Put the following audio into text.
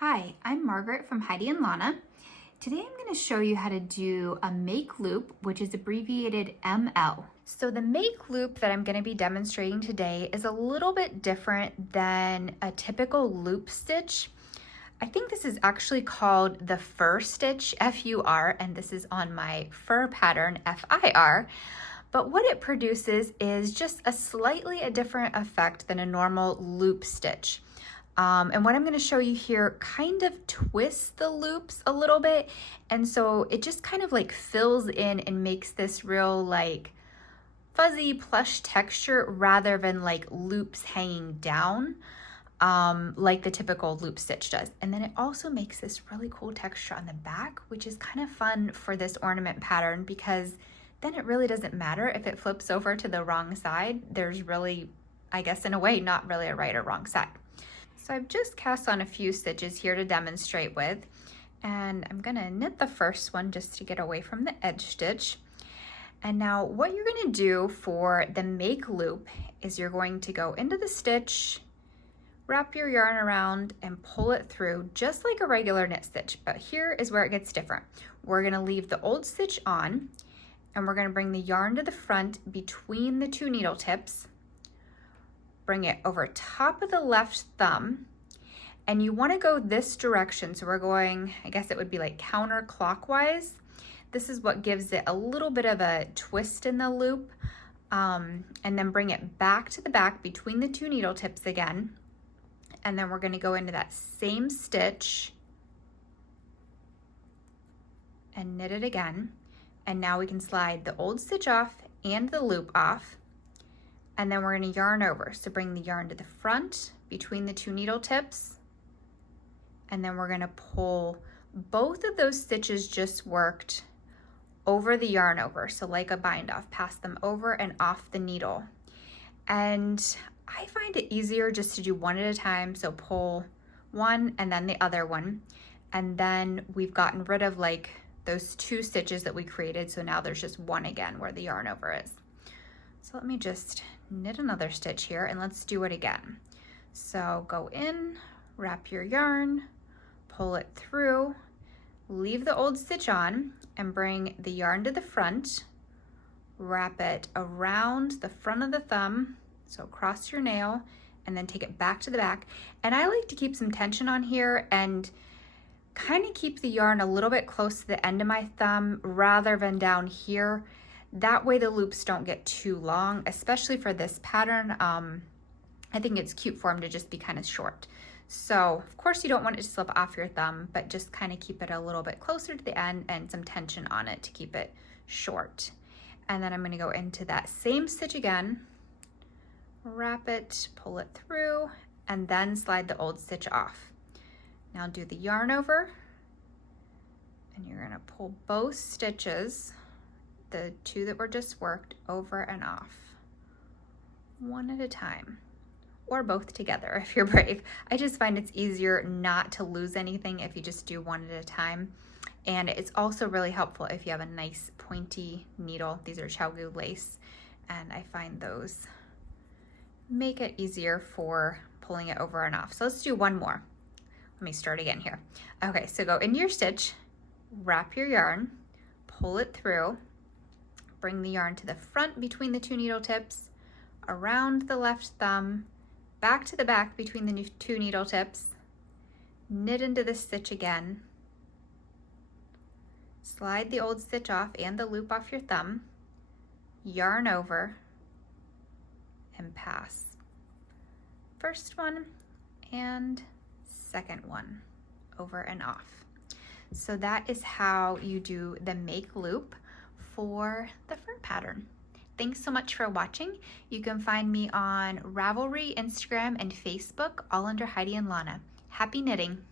Hi, I'm Margaret from Heidi and Lana. Today I'm going to show you how to do a make loop, which is abbreviated ML. So the make loop that I'm going to be demonstrating today is a little bit different than a typical loop stitch. I think this is actually called the fur stitch, F-U-R, and this is on my fur pattern, F-I-R. But what it produces is just a different effect than a normal loop stitch. And what I'm going to show you here kind of twists the loops a little bit, and so it just kind of like fills in and makes this real like fuzzy plush texture rather than like loops hanging down like the typical loop stitch does. And then it also makes this really cool texture on the back, which is kind of fun for this ornament pattern because then it really doesn't matter if it flips over to the wrong side. There's really, I guess in a way, not really a right or wrong side. So I've just cast on a few stitches here to demonstrate with, and I'm gonna knit the first one just to get away from the edge stitch. And now what you're gonna do for the make loop is you're going to go into the stitch, wrap your yarn around and pull it through just like a regular knit stitch, but here is where it gets different. We're gonna leave the old stitch on and we're gonna bring the yarn to the front between the two needle tips, bring it over top of the left thumb, and you want to go this direction. So we're going, I guess it would be like counterclockwise. This is what gives it a little bit of a twist in the loop. And then bring it back to the back between the two needle tips again. And then we're going to go into that same stitch and knit it again. And now we can slide the old stitch off and the loop off. And then we're going to yarn over. So bring the yarn to the front between the two needle tips. And then we're going to pull both of those stitches just worked over the yarn over. So like a bind off, pass them over and off the needle. And I find it easier just to do one at a time. So pull one and then the other one. And then we've gotten rid of like those two stitches that we created. So now there's just one again where the yarn over is. So let me just knit another stitch here and let's do it again. So go in, wrap your yarn, pull it through, leave the old stitch on and bring the yarn to the front, wrap it around the front of the thumb, so across your nail, and then take it back to the back. And I like to keep some tension on here and kind of keep the yarn a little bit close to the end of my thumb rather than down here. That way the loops don't get too long, especially for this pattern. I think it's cute for them to just be kind of short. So of course you don't want it to slip off your thumb, but just kind of keep it a little bit closer to the end and some tension on it to keep it short. And then I'm going to go into that same stitch again, wrap it, pull it through, and then slide the old stitch off. Now do the yarn over, and you're going to pull both stitches, the two that were just worked, over and off, one at a time, or both together if you're brave. I just find it's easier not to lose anything if you just do one at a time. And it's also really helpful if you have a nice pointy needle. These are Chow lace, and I find those make it easier for pulling it over and off. So let's do one more. Let me start again here. Okay, so go into your stitch, wrap your yarn, pull it through, bring the yarn to the front between the two needle tips, around the left thumb, back to the back between the two needle tips, knit into the stitch again, slide the old stitch off and the loop off your thumb, yarn over, and pass. First one and second one over and off. So that is how you do the make loop for the fur pattern. Thanks so much for watching. You can find me on Ravelry, Instagram, and Facebook, all under Heidi and Lana. Happy knitting!